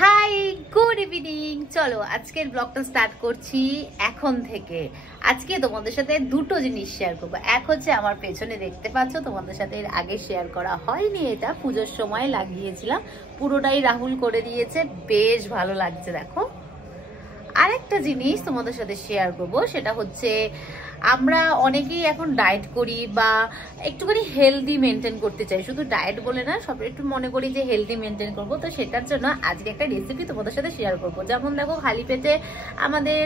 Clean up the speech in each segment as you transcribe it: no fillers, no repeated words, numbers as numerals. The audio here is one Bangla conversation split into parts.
High, good evening. চলো আজকের ব্লগটা স্টার্ট করছি এখন থেকে। আজকে তোমাদের সাথে দুটো জিনিস শেয়ার করবো। এক হচ্ছে আমার পেছনে দেখতে পাচ্ছ, তোমাদের সাথে এর আগে শেয়ার করা হয়নি, এটা পুজোর সময় লাগিয়েছিলাম, পুরোটাই রাহুল করে দিয়েছে, বেশ ভালো লাগছে দেখো। আরেকটা জিনিস তোমাদের সাথে শেয়ার করবো, সেটা হচ্ছে আমরা অনেকেই এখন ডায়েট করি বা একটুখানি হেলদি মেনটেন করতে চাই। শুধু ডায়েট বলে না, সব একটু মনে করি যে হেলদি মেনটেন করবো। তো সেটার জন্য আজকে একটা রেসিপি তোমাদের সাথে শেয়ার করবো। যেমন দেখো, খালি পেটে আমাদের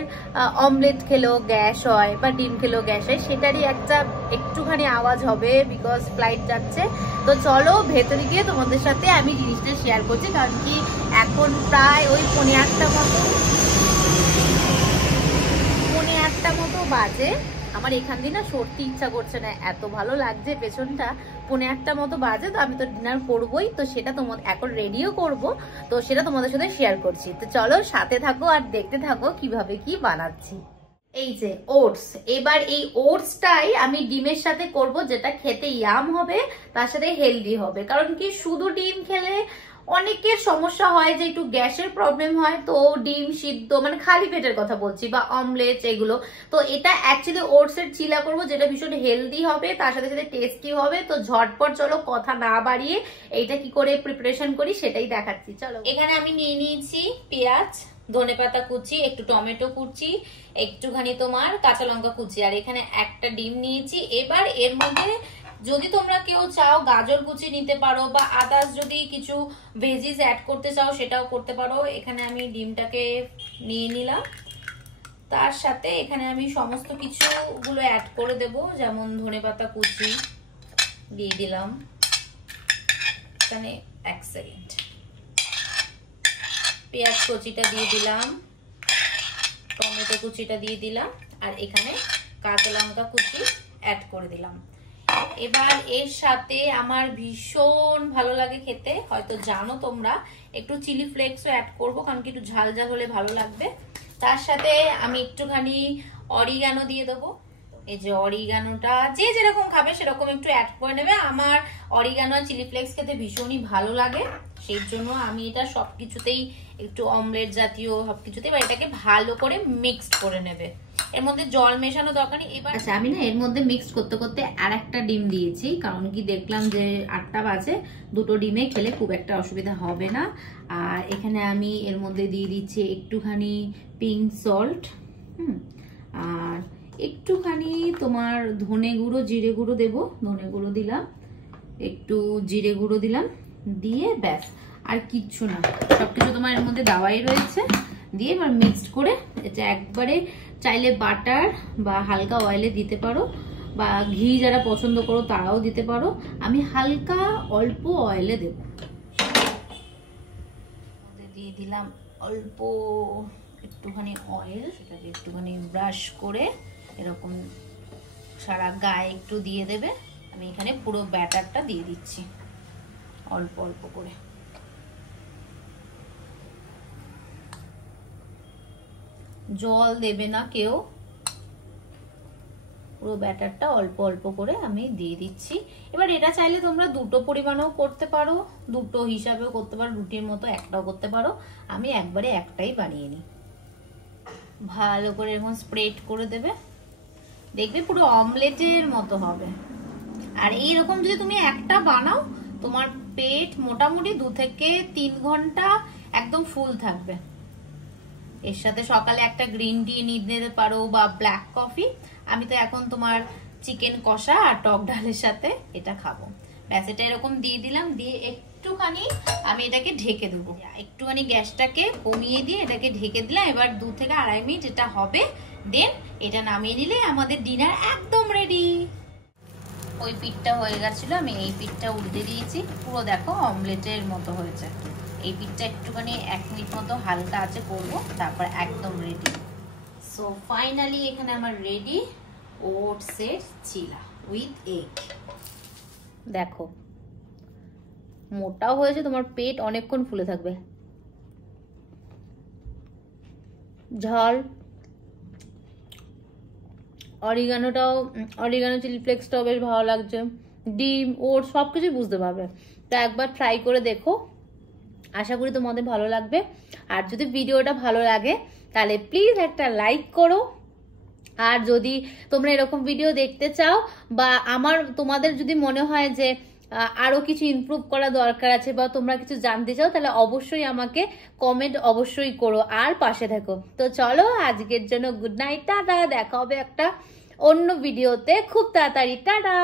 অমলেট খেলেও গ্যাস হয় বা ডিম খেলেও গ্যাস হয়, সেটারই একটা একটুখানি আওয়াজ হবে, বিকজ ফ্লাইট যাচ্ছে। তো চলো ভেতরে গিয়ে তোমাদের সাথে আমি জিনিসটা শেয়ার করছি। কারণ কি এখন প্রায় ওই 8:30 মতো বাজে। আমার এখান দিয়ে না সরতে ইচ্ছা করছে না, এত ভালো লাগছে পেছনটা। 8:30 মতো বাজে, তো আমি তো ডিনার করবোই, তো সেটা তোমাদের এখন রেডিও করব, তো সেটা তোমাদের সাথে শেয়ার করছি। তো চলো সাথে থাকো আর দেখতে থাকো কিভাবে কি বানাচ্ছি। এই যে ওটস, এবার এই ওটসটাই আমি ডিমের সাথে করব, যেটা খেতে ইয়াম হবে, তার সাথে হেলদি হবে। কারণ কি শুধু ডিম খেলে অনেকের সমস্যা হয় যে একটু গ্যাসের প্রবলেম হয়, তো ডিম সিদ্ধ মানে খালি পেটের কথা বলছি, বা অমলেট এগুলো। তো এটা অ্যাকচুয়ালি ওটস এর চিলা করব, যেটা ভীষণ হেলদি হবে, তার সাথে সাথে টেস্টি হবে। তো ঝটপট চলো কথা না বাড়িয়ে এইটা কি করে প্রিপারেশন করি সেটাই দেখাচ্ছি। চলো, এখানে আমি নিয়ে নিয়েছি পেঁয়াজ, ধনেপাতা কুচি, একটু টমেটো কুচি, একটুখানি তোমার কাঁচা লঙ্কা কুচি, আর এখানে একটা ডিম নিয়েছি। এবার এর মধ্যে যদি তোমরা কেউ চাও গাজর কুচি নিতে পারো, বা আদার্স যদি কিছু ভেজিস অ্যাড করতে চাও সেটাও করতে পারো। এখানে আমি ডিমটাকে নিয়ে নিলাম, তার সাথে এখানে আমি সমস্ত কিছুগুলো অ্যাড করে দেব। যেমন ধনেপাতা কুচি দিয়ে দিলাম, এখানে 1 সেকেন্ড, পেঁয়াজ কুচিটা দিয়ে দিলাম, টমেটো কুচিটা দিয়ে দিলাম, আর এখানে কাঁচা লঙ্কা কুচি অ্যাড করে দিলাম। এবার এর সাথে আমার ভীষণ ভালো লাগে খেতে, হয়তো জানো তোমরা, একটু চিলি ফ্লেক্সও অ্যাড করবো, কারণ কি একটু ঝাল ঝাল হলে ভালো লাগবে। তার সাথে আমি একটুখানি অরিগানো দিয়ে দেবো। এই যে অরিগানোটা যে যেরকম খাবে সেরকম একটু অ্যাড করে নেবে। আমার অরিগানো আর চিলি ফ্লেক্স খেতে ভীষণই ভালো লাগে, সেই জন্য আমি এটা সবকিছুতেই একটু অমলেট জাতীয় সবকিছুতে এবার এটাকে ভালো করে মিক্সড করে নেবে। এর মধ্যে জল মেশানো দরকার নেই। এবার আচ্ছা, আমি না এর মধ্যে মিক্স করতে করতে আর একটা ডিম দিয়েছি, কারণ কি দেখলাম যে 8টা বাজে, দুটো ডিমে খেলে খুব একটা অসুবিধা হবে না। আর এখানে আমি এর মধ্যে দিয়ে দিচ্ছি একটুখানি পিঙ্ক সল্ট, আর একটুখানি তোমার ধনে গুঁড়ো জিরে গুঁড়ো দেবো, ধনে গুঁড়ো দিলাম, একটু জিরে গুঁড়ো দিলাম, দিয়ে ব্যাস আর কিচ্ছু না, সবকিছু তোমার এর মধ্যে দেওয়াই রয়েছে। দিয়ে এবার মিক্সড করে এটা একবারে, চাইলে বাটার বা হালকা অয়েলে দিতে পারো, বা ঘি যারা পছন্দ করো তারাও দিতে পারো। আমি হালকা অল্প অয়েলে দেব, দিয়ে দিলাম অল্প একটুখানি অয়েল, সেটাকে একটুখানি ব্রাশ করে এরকম সারা গায়ে একটু দিয়ে দেবে। আমি এখানে পুরো ব্যাটারটা দিয়ে দিচ্ছি অল্প অল্প করে। জল দেবে না কেউ, পুরো ব্যাটারটা অল্প অল্প করে আমি দিয়ে দিচ্ছি। এবার এটা চাইলে তোমরা দুটো পরিমাণও করতে পারো, দুটো হিসাবেও করতে পারো, রুটির মতো একটাও করতে পারো। আমি একবারে একটাই বানিয়ে নিই। ভালো করে এরকম স্প্রেড করে দেবে, দেখবে পুরো অমলেটের মতো হবে। আর এইরকম যদি তুমি একটা বানাও, তোমার পেট মোটামুটি 2 থেকে 3 ঘন্টা একদম ফুল থাকবে। এর সাথে সকালে একটা গ্রিন টি নিতে পারো, বা ব্ল্যাক কফি। আমি তো এখন তোমার চিকেন কষা আর টক ডালের সাথে এটা খাবো। ব্যাস, এটা এরকম দিয়ে দিলাম, দিয়ে একটুখানি আমি এটাকে ঢেকে দেবো। একটুখানি গ্যাসটাকে কমিয়ে দিয়ে এটাকে ঢেকে দিলাম। এবার 2 থেকে 2.5 মিনিট এটা হবে, দেন এটা নামিয়ে নিলে আমাদের ডিনার একদম রেডি। ওই পিঠটা হয়ে গেছিল, আমি এই পিঠটা উল্টে দিয়েছি, পুরো দেখো অমলেটের মতো হয়েছে। এই পিঠটা একটুখানি 1 মিনিট মতো হালকা আছে করবো, তারপর একদম রেডি। সো ফাইনালি এখানে আমার রেডি ওটসের চিলা উইথ এগ। দেখো মোটাও হয়েছে, তোমার পেট অনেকক্ষণ ফুলে থাকবে। ঝাল, অরিগানো চিলি ফ্লেক্সটাও বেশ ভালো লাগছে, ডিম ওটস সবকিছু বুঝতে পারবে। তো একবার ট্রাই করে দেখো, আশা করি তোমাদের ভালো লাগবে। আর যদি ভিডিওটা ভালো লাগে তাহলে প্লিজ একটা লাইক করো। আর যদি তোমরা এরকম ভিডিও দেখতে চাও বা তোমাদের যদি মনে হয় যে আরো কিছু ইমপ্রুভ করা দরকার আছে বা তোমরা কিছু জানতে চাও, তাহলে অবশ্যই আমাকে কমেন্ট অবশ্যই করো আর পাশে থাকো। তো চলো আজকের জন্য গুড নাইট, টাটা। দেখা হবে একটা অন্য ভিডিওতে খুব তাড়াতাড়ি, টাটা।